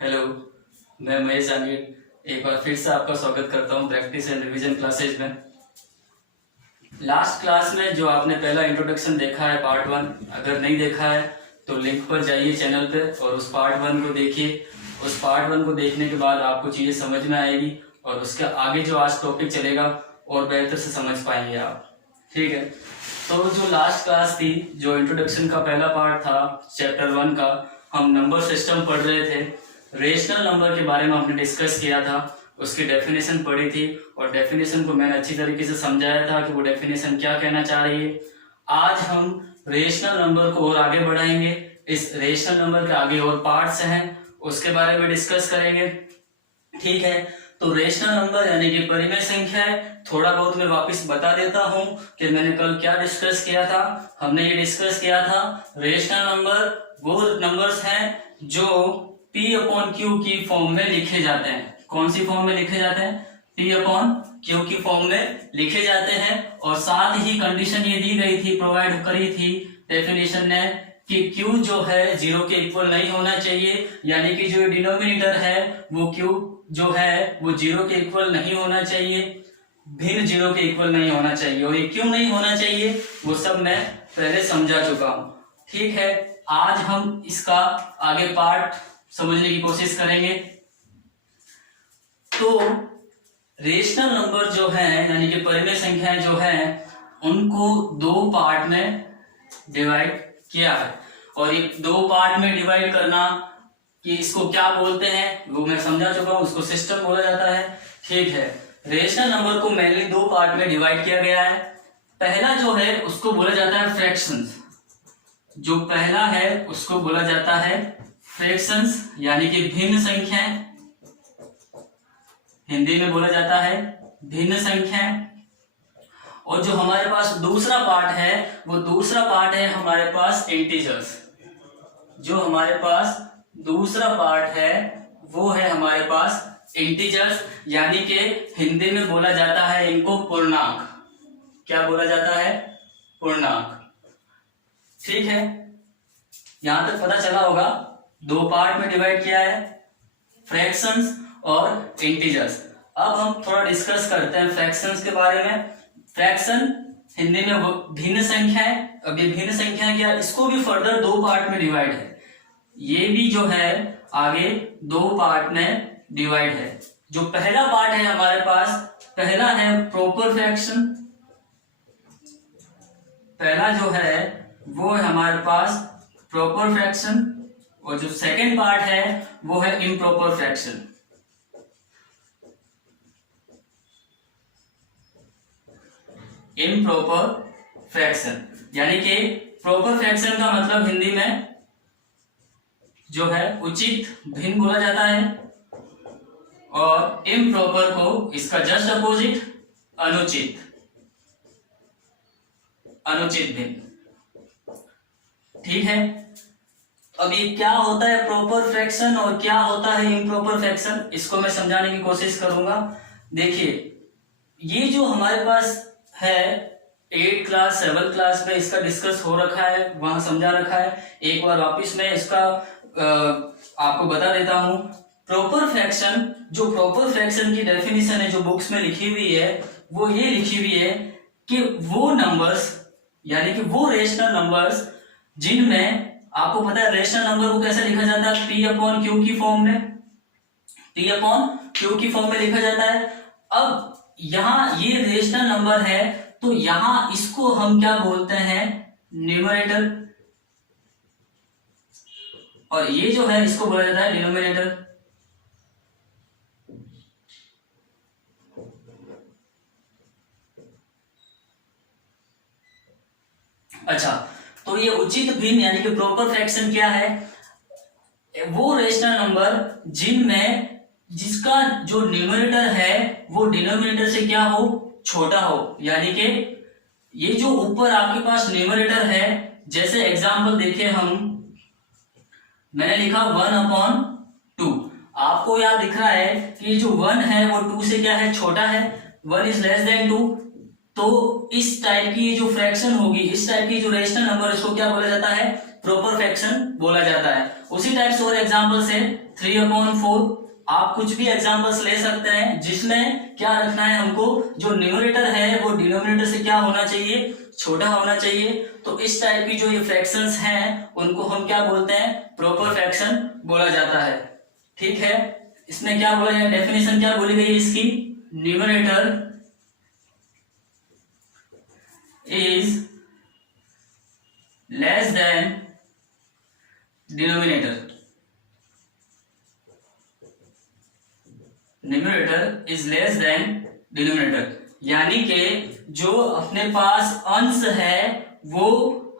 Hello, मैं महेश जांगीर एक बार फिर से आपका स्वागत करता हूं प्रैक्टिस एंड रिवीजन क्लासेज में। लास्ट क्लास में जो आपने पहला इंट्रोडक्शन देखा है पार्ट 1, अगर नहीं देखा है तो लिंक पर जाइए चैनल पे और उस पार्ट 1 को देखिए। उस पार्ट 1 को देखने के बाद आपको चीजें समझ में आएगी और उसके आगे जो आज टॉपिक चलेगा और बेहतर से समझ पाएंगे आप। ठीक है, तो जो लास्ट क्लास थी, जो इंट्रोडक्शन का पहला पार्ट था चैप्टर 1 का, हम नंबर सिस्टम पढ़ रहे थे। रेशनल नंबर के बारे में हमने डिस्कस किया था, उसकी डेफिनेशन पढ़ी थी और डेफिनेशन को मैंने अच्छी तरीके से समझाया था कि वो डेफिनेशन क्या कहना चाह रही है। आज हम रेशनल नंबर को और आगे बढ़ाएंगे। इस रेशनल नंबर के आगे और पार्ट्स हैं, उसके बारे में डिस्कस करेंगे। ठीक है, तो रेशनल नंबर यानी कि परिमेय संख्या है। थोड़ा बहुत मैं वापस बता देता हूं कि मैंने कल क्या डिस्कस किया था। हमने ये डिस्कस किया था रेशनल नंबर वो नंबर्स हैं जो P/Q की फॉर्म में लिखे जाते हैं। कौन सी फॉर्म में लिखे जाते हैं? P/Q की फॉर्म में लिखे जाते हैं। और साथ ही कंडीशन ये दी गई थी, प्रोवाइड करी थी डेफिनेशन ने, कि Q जो है 0 के इक्वल नहीं होना चाहिए, यानी कि जो डिनोमिनेटर है वो Q जो है वो 0 के इक्वल नहीं होना चाहिए, भिन्न 0 के इक्वल नहीं होना चाहिए। और ये क्यों नहीं होना चाहिए वो सब मैं पहले समझा चुका हूं। ठीक है, आज हम इसका आगे पार्ट समझने की कोशिश करेंगे। तो रेशनल नंबर जो है यानी कि परिमेय संख्याएं जो है उनको दो पार्ट में डिवाइड किया है। और ये दो पार्ट में डिवाइड करना कि इसको क्या बोलते हैं वो मैं समझा चुका हूं, उसको सिस्टम बोला जाता है। ठीक है, रेशनल नंबर को मेनली दो पार्ट में डिवाइड किया गया है। पहला जो है उसको बोला जाता है फ्रैक्शंस। जो पहला है उसको बोला जाता है फ्रैक्शंस यानी कि भिन्न संख्याएं, हिंदी में बोला जाता है भिन्न संख्याएं। और जो हमारे पास दूसरा पार्ट है वो दूसरा पार्ट है हमारे पास इंटीजर्स। जो हमारे पास दूसरा पार्ट है वो है हमारे पास इंटीजर्स, यानी कि हिंदी में बोला जाता है इनको पूर्णांक। क्या बोला जाता है? पूर्णांक। ठीक है, यहां तक पता चला होगा। दो पार्ट में डिवाइड किया है, फ्रैक्शंस और इंटीजर्स। अब हम थोड़ा डिस्कस करते हैं फ्रैक्शंस के बारे में। फ्रैक्शन हिंदी में भिन्न संख्या है। अब ये भिन्न संख्या क्या, इसको भी फर्दर दो पार्ट में डिवाइड है। ये भी जो है आगे दो पार्ट में डिवाइड है। जो पहला पार्ट है हमारे पास, पहला है प्रॉपर फ्रैक्शन। पहला जो है वो है हमारे पास प्रॉपर फ्रैक्शन और जो सेकंड पार्ट है वो है इम्प्रॉपर फ्रैक्शन। इम्प्रॉपर फ्रैक्शन यानी कि प्रॉपर फ्रैक्शन का मतलब हिंदी में जो है उचित भिन्न बोला जाता है और इम्प्रॉपर को इसका जस्ट अपोजिट अनुचित, अनुचित भिन्न। ठीक है, अब ये क्या होता है प्रॉपर फ्रैक्शन और क्या होता है इम्प्रॉपर फ्रैक्शन, इसको मैं समझाने की कोशिश करूंगा। देखिए, ये जो हमारे पास है 8th क्लास 7th क्लास में इसका डिस्कस हो रखा है, वहां समझा रखा है। एक बार वापिस मैं इसका आपको बता देता हूं। प्रॉपर फ्रैक्शन, जो प्रॉपर फ्रैक्शन की डेफिनेशन है जो बुक्स में लिखी हुई है वो ये लिखी हुई है कि वो नंबर्स यानी कि वो रेशनल नंबर्स जिनमें, आपको पता है रेशनल नंबर को कैसे लिखा जाता है? P/Q की फॉर्म में, P/Q की फॉर्म में लिखा जाता है। अब यहां ये रेशनल नंबर है तो यहां इसको हम क्या बोलते हैं? न्यूमरेटर। और ये जो है इसको बोला जाता है डिनोमिनेटर। अच्छा, तो ये उचित भिन्न यानी कि प्रॉपर फ्रैक्शन क्या है? वो रेशनल नंबर जिनमें जिसका जो न्यूमरेटर है वो डिनोमिनेटर से क्या हो? छोटा हो। यानी कि ये जो ऊपर आपके पास न्यूमरेटर है, जैसे एग्जांपल देखें हम, मैंने लिखा 1/2। आपको यहां दिख रहा है कि जो 1 है वो 2 से क्या है? छोटा है। 1 इज लेस देन 2। तो इस टाइप की जो फ्रैक्शन होगी, इस टाइप की जो रेशनल नंबर, इसको क्या बोला जाता है? प्रॉपर फ्रैक्शन बोला जाता है। उसी टाइप से और एग्जांपल से 3/4। आप कुछ भी एग्जांपल्स ले सकते हैं जिसमें क्या रखना है हमको, जो न्यूमरेटर है वो डिनोमिनेटर से क्या होना चाहिए, छोटा होना चाहिए। तो इस टाइप की जो ये फ्रैक्शंस हैं उनको हम क्या बोलते हैं, प्रॉपर फ्रैक्शन बोला जाता है। ठीक है, इसमें क्या बोला जाए, डेफिनेशन क्या बोली गई है इसकी, numerator is less than denominator. Numerator is less than denominator, यानी कि जो अपने पास अंश है वो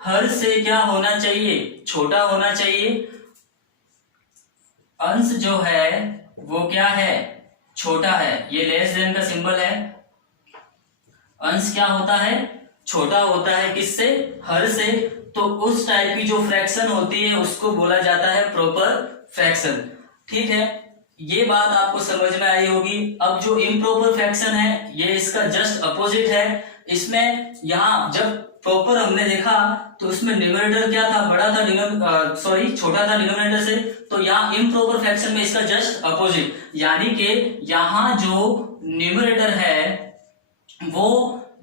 हर से क्या होना चाहिए, छोटा होना चाहिए। अंश जो है वो क्या है, छोटा है। ये लेस देन का सिंबल है। अंश क्या होता है, छोटा होता है किससे, हर से। तो उस टाइप की जो फ्रैक्शन होती है उसको बोला जाता है प्रॉपर फ्रैक्शन। ठीक है, ये बात आपको समझ में आई होगी। अब जो इम्प्रॉपर फ्रैक्शन है ये इसका जस्ट अपोजिट है। इसमें यहाँ जब प्रॉपर हमने देखा तो उसमें न्यूमरेटर क्या था, बड़ा था, छोटा था डिनोमिनेटर से। तो यहाँ इम्प्रॉपर फ्रैक्शन में इसका जस्ट अपोजिट, यानी कि यहाँ जो न्यूमरेटर है वो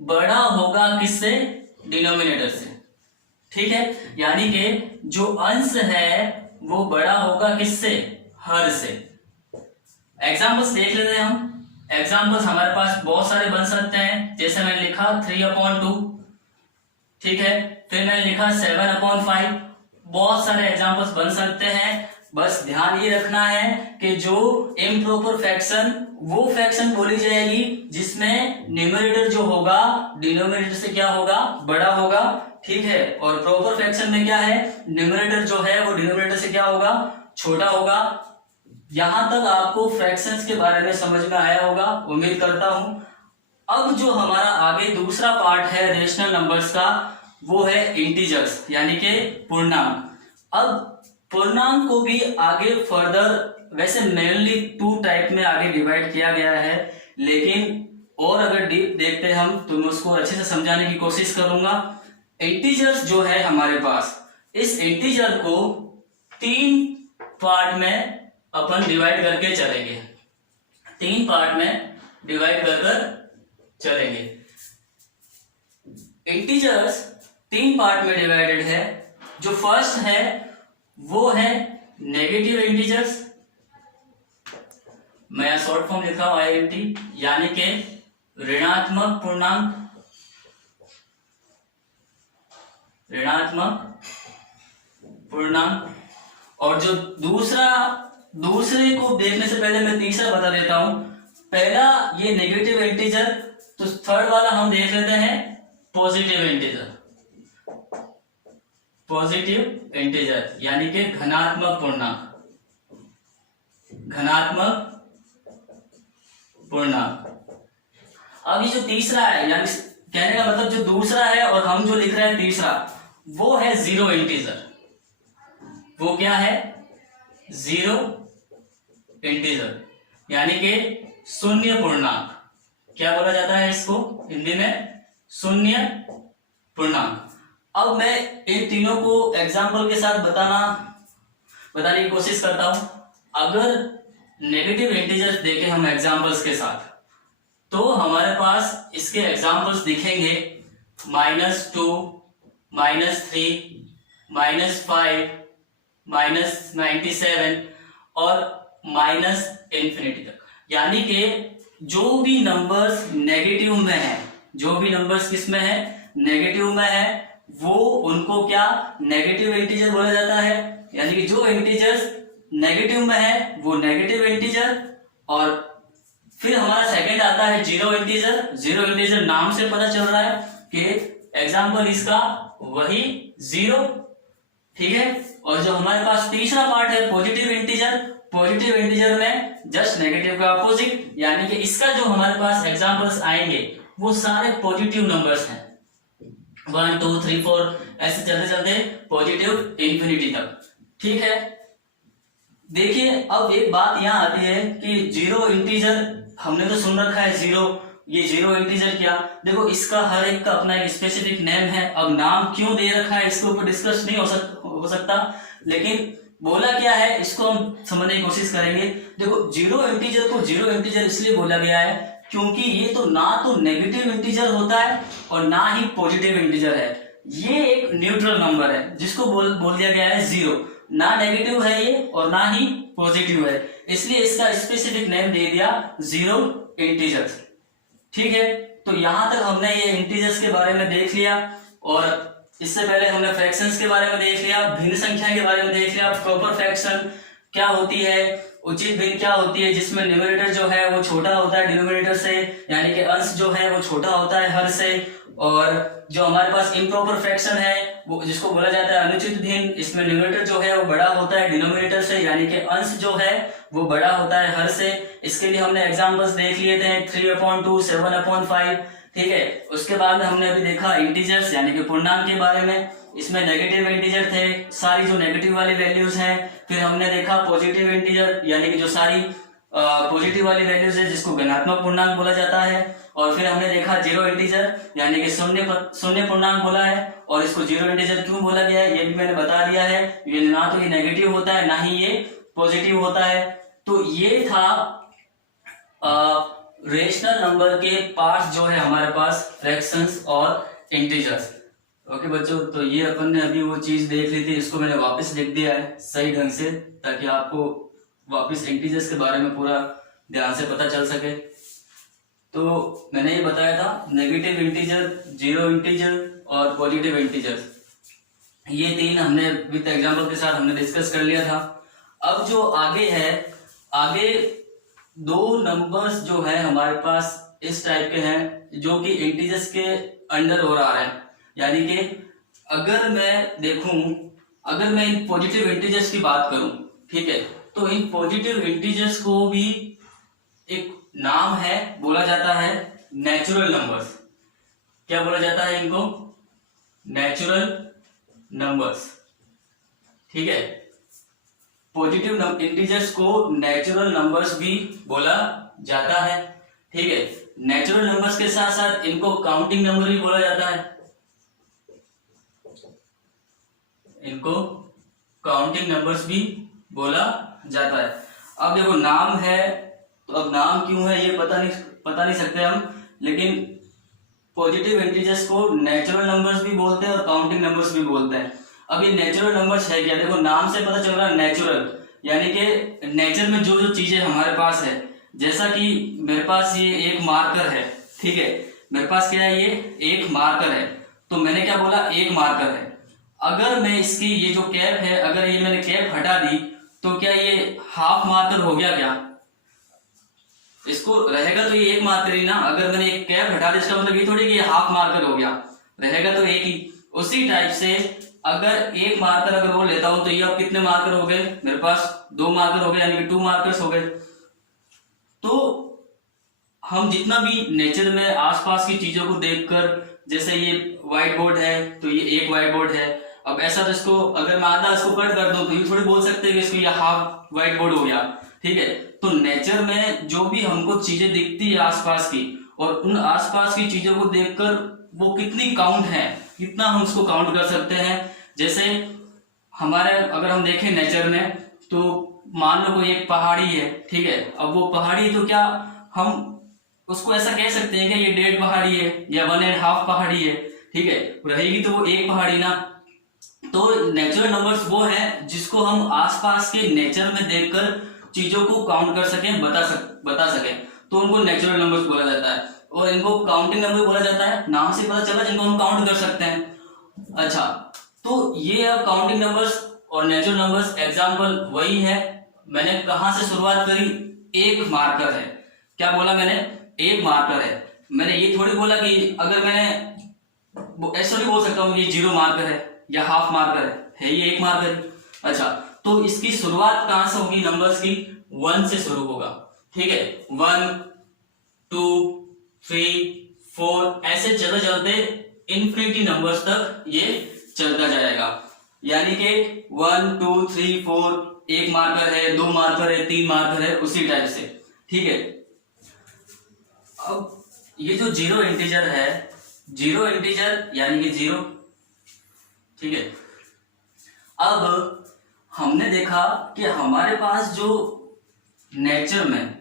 बड़ा होगा किससे, डिनोमिनेटर से। ठीक है, यानी कि जो अंश है वो बड़ा होगा किससे, हर से। एग्जाम्पल्स देख लेते हैं हम। एग्जाम्पल्स हमारे पास बहुत सारे बन सकते हैं, जैसे मैंने लिखा 3/2। ठीक है, फिर मैंने लिखा 7/5। बहुत सारे एग्जाम्पल्स बन सकते हैं। बस ध्यान ये रखना है कि जो इम्प्रॉपर फ्रैक्शन वो फ्रैक्शन बोली जाएगी जिसमें न्यूमरेटर जो होगा डिनोमिनेटर से क्या होगा, बड़ा होगा। ठीक है, और प्रॉपर फ्रैक्शन में क्या है, न्यूमरेटर जो है वो डिनोमिनेटर से क्या होगा, छोटा होगा। यहां तक आपको फ्रैक्शंस के बारे में समझ में आया होगा, उम्मीद करता हूं। अब जो हमारा आगे दूसरा पार्ट है रेशनल नंबर्स का, वो है इंटीजर्स यानी कि पूर्णांक। अब पूर्णांक को भी आगे फर्दर वैसे मेनली 2 टाइप में आगे डिवाइड किया गया है, लेकिन और अगर डीप देखते हम तो मैं उसको अच्छे से समझाने की कोशिश करूंगा। इंटीजर्स जो है हमारे पास, इस इंटीजर को 3 पार्ट में अपन डिवाइड करके चलेंगे। 3 पार्ट में डिवाइड कर चलेंगे। इंटीजर्स 3 पार्ट में डिवाइडेड है। जो फर्स्ट है वो है नेगेटिव इंटीजर्स। मैं यहां शॉर्ट फॉर्म लिख रहा हूं INT, यानी कि ऋणात्मक पूर्णांक। ऋणात्मक पूर्णांक। और जो दूसरे को देखने से पहले मैं तीसरा बता देता हूं। पहला ये नेगेटिव इंटीजर, तो थर्ड वाला हम देख लेते हैं पॉजिटिव इंटीजर। पॉजिटिव इंटीजर यानी कि धनात्मक पूर्णांक। धनात्मक पूर्णांक। अब ये जो तीसरा है, यानी कहने का मतलब जो दूसरा है और हम जो लिख रहे हैं तीसरा, वो है जीरो इंटीजर। वो क्या है, जीरो इंटीजर यानी कि शून्य पूर्णांक। क्या बोला जाता है इसको हिंदी में, शून्य पूर्णांक। अब मैं इन तीनों को एग्जाम्पल के साथ बताने की कोशिश करता हूं। अगर नेगेटिव इंटीजर्स देखें हम एग्जाम्पल्स के साथ, तो हमारे पास इसके एग्जाम्पल्स दिखेंगे -2, -3, -5, -97 और -infinity तक। यानी कि जो भी नंबर्स नेगेटिव में है, जो भी नंबर्स किस में है, नेगेटिव में है, वो उनको क्या, नेगेटिव इंटीजर बोला जाता है। यानी कि जो इंटीजर्स नेगेटिव में है वो नेगेटिव इंटीजर। और फिर हमारा सेकंड आता है जीरो इंटीजर। जीरो इंटीजर नाम से पता चल रहा है कि एग्जाम्पल इसका वही जीरो। ठीक है, और जो हमारे पास तीसरा पार्ट है पॉजिटिव इंटीजर। पॉजिटिव इंटीजर में जस्ट नेगेटिव का अपोजिट, यानी कि इसका जो हमारे पास एग्जाम्पल्स आएंगे वो सारे पॉजिटिव नंबर्स हैं। 1 2 3 4 ऐसे चलते चलते पॉजिटिव इंफिनिटी तक। ठीक है, देखिए अब एक बात यहाँ आती है कि जीरो इंटीजर हमने तो सुन रखा है जीरो, ये जीरो इंटीजर क्या, देखो इसका हर एक का अपना एक स्पेसिफिक नेम है। अब नाम क्यों दे रखा है इसके ऊपर डिस्कस नहीं हो सकता, लेकिन बोला क्या है इसको हम समझने की कोशिश करेंगे। देखो जीरो इंटीजर को जीरो इंटीजर इसलिए बोला गया है क्योंकि ये तो ना तो नेगेटिव इंटीजर होता है और ना ही पॉजिटिव इंटीजर है। ये एक न्यूट्रल नंबर है जिसको बोल दिया गया है जीरो। ना नेगेटिव है ये और ना ही पॉजिटिव है, इसलिए इसका स्पेसिफिक नेम दे दिया जीरो इंटीजर। ठीक है, तो यहां तक हमने ये इंटीजर्स के बारे में देख लिया और इससे पहले हमने फ्रैक्शंस के बारे में देख लिया, भिन्न संख्या के बारे में देख लिया, प्रॉपर फ्रैक्शन क्या होती है, उचित भिन्न क्या होती है जिसमें न्यूमरेटर जो है वो छोटा होता है डिनोमिनेटर से, यानी कि अंश जो है वो छोटा होता है हर से, और जो हमारे पास इम्प्रॉपर फ्रैक्शन है वो जिसको बोला जाता है अनुचित भिन्न, इसमें न्यूमरेटर जो है वो बड़ा होता है डिनोमिनेटर से, यानी कि अंश जो है वो बड़ा होता है हर से। इसके लिए हमने एग्जांपल्स देख लिए थे 3/2, 7/5। ठीक है, उसके बाद में हमने अभी देखा इंटीजर्स यानी कि पूर्णांक के बारे में। इसमें नेगेटिव इंटीजर थे, सारी जो नेगेटिव वाली वैल्यूज हैं। फिर हमने देखा पॉजिटिव इंटीजर यानी कि जो सारी पॉजिटिव वाली वैल्यूज है जिसको धनात्मक पूर्णांक बोला जाता है। और फिर हमने देखा जीरो इंटीजर यानी कि शून्य पूर्णांक बोला है, और इसको जीरो इंटीजर क्यों बोला गया है ये भी मैंने बता दिया है। ये ना तो ये नेगेटिव होता है ना ही ये पॉजिटिव होता है। तो ये था रेशनल नंबर के पार्ट्स जो है हमारे पास फ्रैक्शंस और इंटीजर्स। ओके बच्चों, तो ये अपन ने अभी वो चीज देख ली थी, इसको मैंने वापस लिख दिया है सही ढंग से ताकि आपको वापस इंटीजर्स के बारे में पूरा ध्यान से पता चल सके। तो मैंने ये बताया था नेगेटिव इंटीजर, जीरो इंटीजर और पॉजिटिव इंटीजर, ये तीन हमने विद एग्जांपल के साथ हमने डिस्कस कर लिया था। अब जो आगे है, आगे दो नंबर्स जो है हमारे पास इस टाइप के हैं जो कि इंटीजर्स के अंडर हो रहा है, यानी कि अगर मैं देखूं, अगर मैं इन पॉजिटिव इंटीजर्स की बात करूं, ठीक है, तो इन पॉजिटिव इंटीजर्स को भी एक नाम है, बोला जाता है नेचुरल नंबर्स। क्या बोला जाता है इनको? Natural numbers. ठीक है, पॉजिटिव इंटीजर्स को नेचुरल नंबर्स भी बोला जाता है। ठीक है, नेचुरल नंबर्स के साथ साथ इनको काउंटिंग नंबर भी बोला जाता है, इनको काउंटिंग नंबर्स भी बोला जाता है। अब देखो नाम है, तो अब नाम क्यों है ये पता नहीं सकते हम, लेकिन पॉजिटिव इंटीजर्स को नेचुरल नंबर्स भी बोलते हैं और काउंटिंग नंबर्स भी बोलते हैं। अब ये नेचुरल नंबर्स है क्या? देखो नाम से पता चल रहा है नेचुरल, यानी कि नेचर में जो जो चीजें हमारे पास है, जैसा कि मेरे पास ये एक मार्कर है, ठीक है, मेरे पास क्या है, ये एक मार्कर है, तो मैंने क्या बोला, एक मार्कर है। अगर मैं इसकी ये जो कैप है, अगर ये मैंने कैप हटा दी तो क्या ये हाफ मार्कर हो गया क्या? इसको रहेगा तो ये एक मार्कर ही ना। अगर मैंने एक कैप हटा दी इसका मतलब ये थोड़ी कि ये हाफ मार्कर हो गया, रहेगा तो एक ही। उसी टाइप से अगर एक मार्कर अगर वो लेता हूं तो ये अब कितने मार्कर हो गए मेरे पास? दो मार्कर हो गए, यानी कि 2 मार्कर्स हो गए। तो हम जितना भी नेचर में आसपास की चीजों को देखकर, जैसे ये व्हाइट बोर्ड है तो ये एक व्हाइट बोर्ड है, अब ऐसा तो इसको अगर मैं आधा इसको कट कर दूं तो ये थोड़ी बोल सकते हैं कि इसको ये हाफ व्हाइट बोर्ड हो गया। ठीक है, तो नेचर में जो भी हमको चीजें दिखती है आसपास की, और उन आसपास की चीजों को देखकर वो कितनी काउंट है, कितना हम उसको काउंट कर सकते हैं। जैसे हमारे अगर हम देखें नेचर में, तो मान लो कोई एक पहाड़ी है, ठीक है, अब वो पहाड़ी तो क्या हम उसको ऐसा कह सकते हैं कि ये 1.5 पहाड़ी है या 1.5 पहाड़ी है, ठीक है, रहेगी तो वो एक पहाड़ी ना। तो नेचुरल नंबर्स वो है जिसको हम आसपास के नेचर में देखकर चीजों को काउंट कर सकें, बता सकें, तो उनको नेचुरल नंबर्स बोला जाता है। और इनको काउंटिंग नंबर बोला जाता है, नाम से पता चला, जिनको हम काउंट कर सकते हैं। अच्छा, तो ये अब काउंटिंग नंबर्स और नेचुरल नंबर्स एग्जाम्पल वही है। मैंने कहां से शुरुआत करी? एक मार्कर है। क्या बोला मैंने? एक मार्कर है। मैंने ये थोड़ी बोला कि अगर मैंने ऐसा नहीं बोल सकता हूँ कि 0 मार्कर है या हाफ मार्कर है ये एक मार्कर। अच्छा, तो इसकी शुरुआत कहां से होगी? नंबर्स की 1 से शुरू होगा। ठीक है, 1 2 3 4 ऐसे चलते चलते इन्फिनिटी नंबर्स तक ये चलता जाएगा। यानी कि 1 2 3 4 एक मार्कर है, 2 मार्कर है, 3 मार्कर है, उसी टाइप से। ठीक है, अब ये जो जीरो इंटीजर है, जीरो इंटीजर यानी कि 0, ठीक है। अब हमने देखा कि हमारे पास जो नेचर में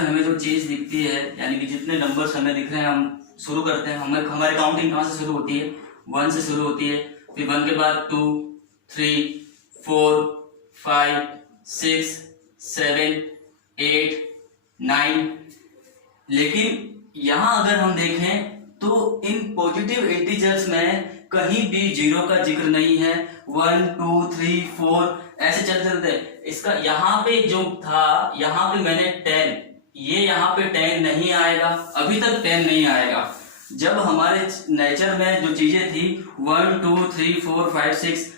हमें जो चीज दिखती है, यानी कि जितने नंबर्स हमें दिख रहे हैं, हम शुरू करते हैं, हमारी काउंटिंग कहाँ से शुरू होती है? 1 से शुरू होती है। फिर 1 के बाद 2, 3, 4, 5, 6, 7, 8, 9। लेकिन यहाँ अगर हम देखें तो इन पॉजिटिव इंटीजर्स में कहीं भी जीरो का जिक्र नहीं है। 1, 2, 3, 4 ऐसे चलते इसका यहाँ पे जो था, यहाँ पे मैंने 10, ये यहाँ पे 10 नहीं आएगा, अभी तक 10 नहीं आएगा। जब हमारे नेचर में जो चीजें थी 1, 2, 3, 4, 5, 6,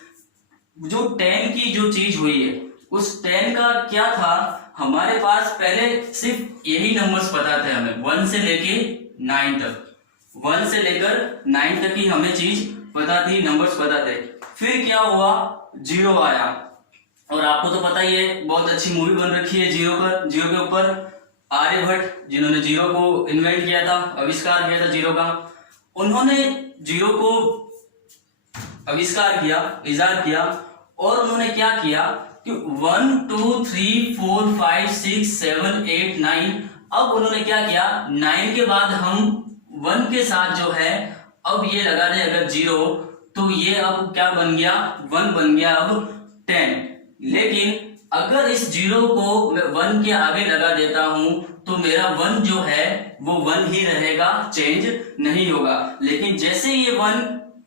जो 10 की जो चीज हुई है, उस 10 का क्या था? हमारे पास पहले सिर्फ यही नंबर्स पता थे हमें, 1 से लेके 9 तक, 1 से लेकर 9 तक की हमें चीज पता थी, नंबर्स पता थे। फिर क्या हुआ? 0 आया, और आपको तो पता ही है, बहुत अच्छी मूवी बन रखी है जीरो के ऊपर। आर्यभट्ट, जिन्होंने जीरो को इन्वेंट किया था, आविष्कार किया था जीरो का, उन्होंने जीरो को आविष्कार किया, इजाद किया, और उन्होंने क्या किया कि 1, 2, 3, 4, 5, 6, 7, 8, 9, अब उन्होंने क्या किया, 9 के बाद हम 1 के साथ जो है अब ये लगा दें अगर 0, तो ये अब क्या बन गया? 1 बन गया अब 10। लेकिन अगर इस 0 को मैं 1 के आगे लगा देता हूं तो मेरा 1 जो है वो 1 ही रहेगा, चेंज नहीं होगा। लेकिन जैसे ये 1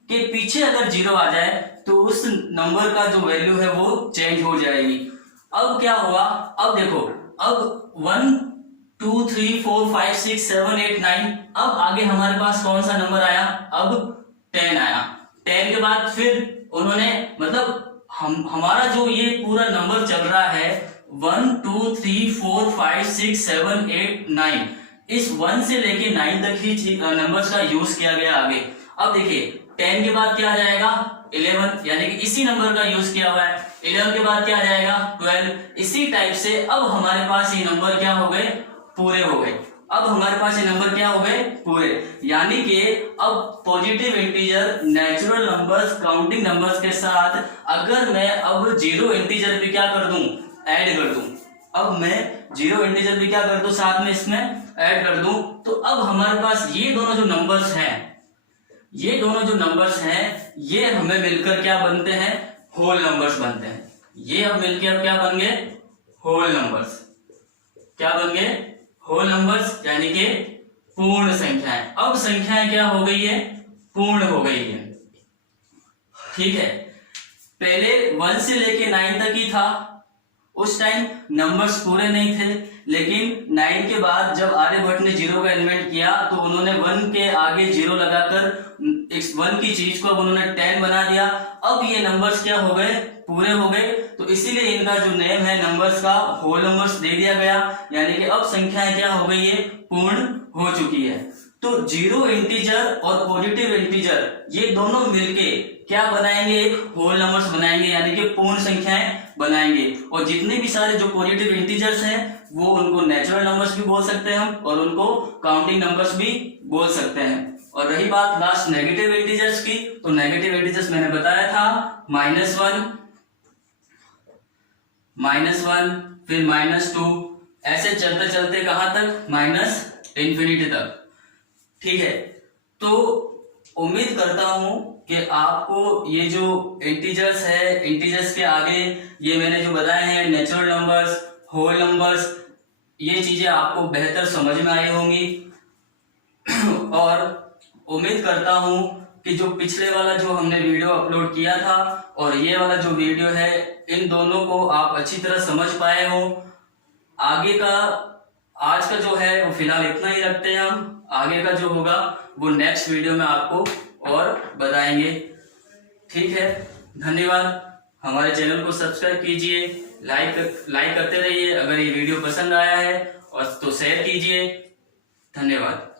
के पीछे अगर 0 आ जाए तो उस नंबर का जो वैल्यू है वो चेंज हो जाएगी। अब क्या हुआ? अब देखो, अब 1, 2, 3, 4, 5, 6, 7, 8, 9, अब आगे हमारे पास कौन सा नंबर आया? अब 10 आया। 10 के बाद फिर उन्होंने, मतलब हमारा जो ये पूरा नंबर चल रहा है 1, 2, 3, 4, 5, 6, 7, 8, 9, इस 1 से लेके 9 तक ही नंबर्स का यूज किया गया आगे। अब देखिए 10 के बाद क्या आ जाएगा? 11, यानी कि इसी नंबर का यूज किया हुआ है। 11 के बाद क्या आ जाएगा? 12। इसी टाइप से अब हमारे पास ये नंबर क्या हो गए? पूरे हो गए। अब हमारे पास ये नंबर क्या हो गए? पूरे। यानी कि अब positive integer, natural numbers, counting numbers के साथ अगर मैं अब जीरो इंटीजर भी क्या कर दूं? ऐड कर दूं। अब मैं जीरो इंटीजर भी क्या कर दूं? साथ में इसमें ऐड कर दूं, तो अब हमारे पास ये दोनों जो नंबर्स हैं, ये हमें मिलकर क्या बनते हैं? होल नंबर्स बनते हैं। ये अब मिलकर क्या बन गए? Whole numbers. क्या बन गए? होल नंबर्स, यानी कि पूर्ण संख्याएं। अब संख्याएं क्या हो गई है? पूर्ण हो गई है। ठीक है, पहले 1 से लेके 9 तक ही था, उस टाइम नंबर्स पूरे नहीं थे। लेकिन 9 के बाद जब आर्यभट्ट ने जीरो का इन्वेंट किया तो उन्होंने 1 के आगे जीरो लगाकर इस 1 की चीज को अब उन्होंने 10 बना दिया। अब ये नंबर्स क्या हो गए? पूरे हो गए। तो इसीलिए इनका जो नेम है नंबर्स का, होल नंबर्स दे दिया गया। यानी कि अब संख्याएं क्या हो गई है? पूर्ण हो चुकी है। तो जीरो इंटीजर और पॉजिटिव इंटीजर ये दोनों मिलके क्या बनाएंगे? एक होल नंबर्स बनाएंगे, यानी कि पूर्ण संख्याएं बनाएंगे। और जितने भी सारे जो पॉजिटिव इंटीजर्स हैं वो उनको नेचुरल नंबर्स भी बोल सकते हैं हम, और उनको काउंटिंग नंबर्स भी बोल सकते हैं। और रही बात लास्ट नेगेटिव इंटीजर्स की, तो नेगेटिव इंटीजर्स मैंने बताया था -1, फिर -2, ऐसे चलते चलते कहां तक? -इंफिनिटी तक। ठीक है, तो उम्मीद करता हूं कि आपको ये जो इंटीजर्स है, इंटीजर्स के आगे ये मैंने जो बताए हैं नेचुरल नंबर्स, होल नंबर्स, ये चीजें आपको बेहतर समझ में आई होंगी। और उम्मीद करता हूं कि जो पिछले वाला जो हमने वीडियो अपलोड किया था और ये वाला जो वीडियो है, इन दोनों को आप अच्छी तरह समझ पाए हो। आगे का, आज का जो है वो फिलहाल इतना ही रखते हैं हम। आगे का जो होगा वो नेक्स्ट वीडियो में आपको और बताएंगे। ठीक है, धन्यवाद। हमारे चैनल को सब्सक्राइब कीजिए, लाइक करते रहिए। अगर ये वीडियो पसंद आया है और तो शेयर कीजिए। धन्यवाद।